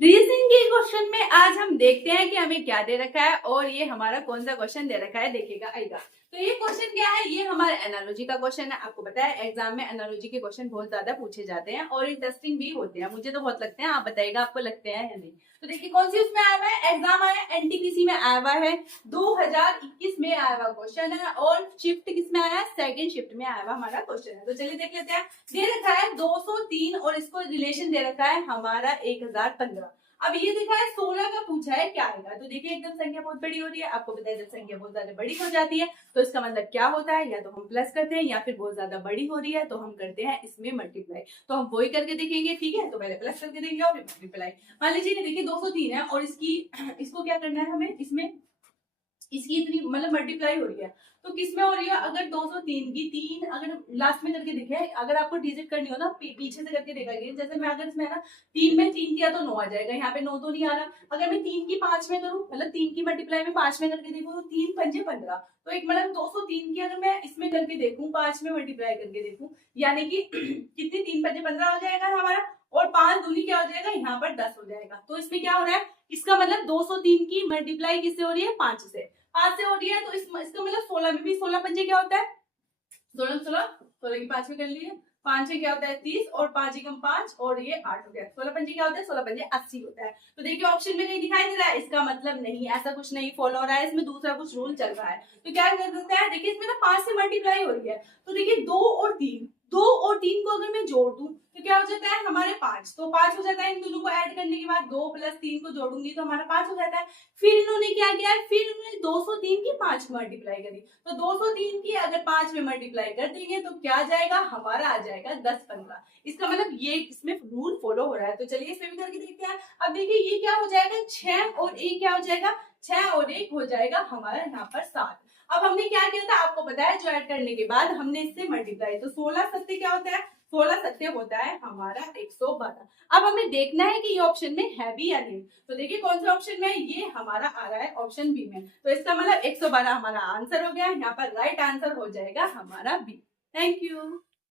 Reasoning के question में आज हम देखते हैं कि हमें क्या दे रखा है और ये हमारा कौन सा क्वेश्चन दे रखा है, देखिएगा आएगा। तो ये क्वेश्चन क्या है, ये हमारा एनालॉजी का क्वेश्चन है। आपको पता है एग्जाम में एनालॉजी के क्वेश्चन बहुत ज्यादा पूछे जाते हैं और इंटरेस्टिंग भी होते हैं। मुझे तो बहुत लगते हैं, आप बताइएगा आपको लगते हैं या नहीं। तो देखिए कौन सी उसमें आया हुआ है, एग्जाम आया एनटीपीसी में आया हुआ है, 2021 में आया हुआ क्वेश्चन है और शिफ्ट किसमें आया है, सेकंड शिफ्ट में आया हुआ हमारा क्वेश्चन है। तो चलिए देख लेते हैं। दे रखा है 203 और इसको रिलेशन दे रखा है हमारा 1015। अब ये देखा है 16 का पूछा है क्या आएगा। तो देखिए एकदम संख्या बहुत बड़ी हो रही है, आपको पता है जब संख्या बहुत ज्यादा बड़ी हो जाती है तो इसका मतलब क्या होता है, या तो हम प्लस करते हैं या फिर बहुत ज्यादा बड़ी हो रही है तो हम करते हैं इसमें मल्टीप्लाई। तो हम वही करके देखेंगे, ठीक है। तो पहले प्लस करके देंगे और फिर मल्टीप्लाई। मान लीजिए देखिए 203 है और इसको क्या करना है हमें, इसमें इसकी इतनी मतलब मल्टीप्लाई हो रही है तो किसमें हो रही है, अगर 203 की 3 अगर लास्ट में करके देखे, अगर आपको डिजिट करनी हो ना पीछे से करके देखा गया, जैसे मैं अगर इसमें ना 3 में 3 किया तो 9 आ जाएगा, यहाँ पे 9 तो नहीं आ रहा। अगर मैं 3 की 5 में करूँ, मतलब 3 की मल्टीप्लाई में 5 में करके देखूँ तो 3 पंजे 15। तो एक मतलब 203 की अगर मैं इसमें करके देखूँ, 5 में मल्टीप्लाई करके देखूँ, यानी कि कितनी 3 पंजे 15 हो जाएगा हमारा, और 5 दूनी क्या हो जाएगा, यहाँ पर 10 हो जाएगा। तो इसमें क्या हो रहा है, इसका मतलब 203 की मल्टीप्लाई किससे हो रही है, 5 से। 5 से हो रही है तो इसका मतलब 16 में भी 16 पंजे क्या होता है, 16 16 16 की 5 में कर लिए, 5 से क्या होता है 30 और 5 एकम 5 और ये 8 हो गया। 16 पंजे क्या होता है, 16 पंजे 80 होता है। तो देखिए ऑप्शन में नहीं दिखाई दे रहा है, इसका मतलब नहीं, ऐसा कुछ नहीं फॉलो हो रहा है, इसमें दूसरा कुछ रूल चल रहा है। तो क्या कर सकते हैं, देखिए इसमें ना 5 से मल्टीप्लाई हो रही है तो देखिए 2 और 3 को अगर मैं जोड़ दूं तो क्या हो जाता है हमारे 5, तो 5 हो जाता है। इन दोनों को ऐड करने के बाद 2 प्लस 3 को जोड़ूंगी तो हमारा 5 हो जाता है। फिर इन्होंने क्या किया है, फिर इन्होंने 203 की 5 में मल्टीप्लाई करी, तो 203 की अगर 5 में मल्टीप्लाई कर देंगे तो क्या आ जाएगा, हमारा आ जाएगा 10 15। इसका मतलब ये इसमें रूल फॉलो हो रहा है। तो चलिए इसमें भी करके देखते हैं। अब देखिए ये क्या हो जाएगा, 6 और 1 क्या हो जाएगा, 6 और 1 हो जाएगा हमारा यहाँ पर 7। अब हमने क्या किया था आपको पता है, जो ऐड करने के बाद हमने इससे मल्टीप्लाई, तो 16 सत्ते क्या होता है, 16 सत्ते होता है हमारा 112। अब हमें देखना है कि ये ऑप्शन में है भी या नहीं। तो देखिए कौन सा ऑप्शन में, ये हमारा आ रहा है ऑप्शन बी में। तो इसका मतलब 112 हमारा आंसर हो गया, यहाँ पर राइट आंसर हो जाएगा हमारा बी। Thank you.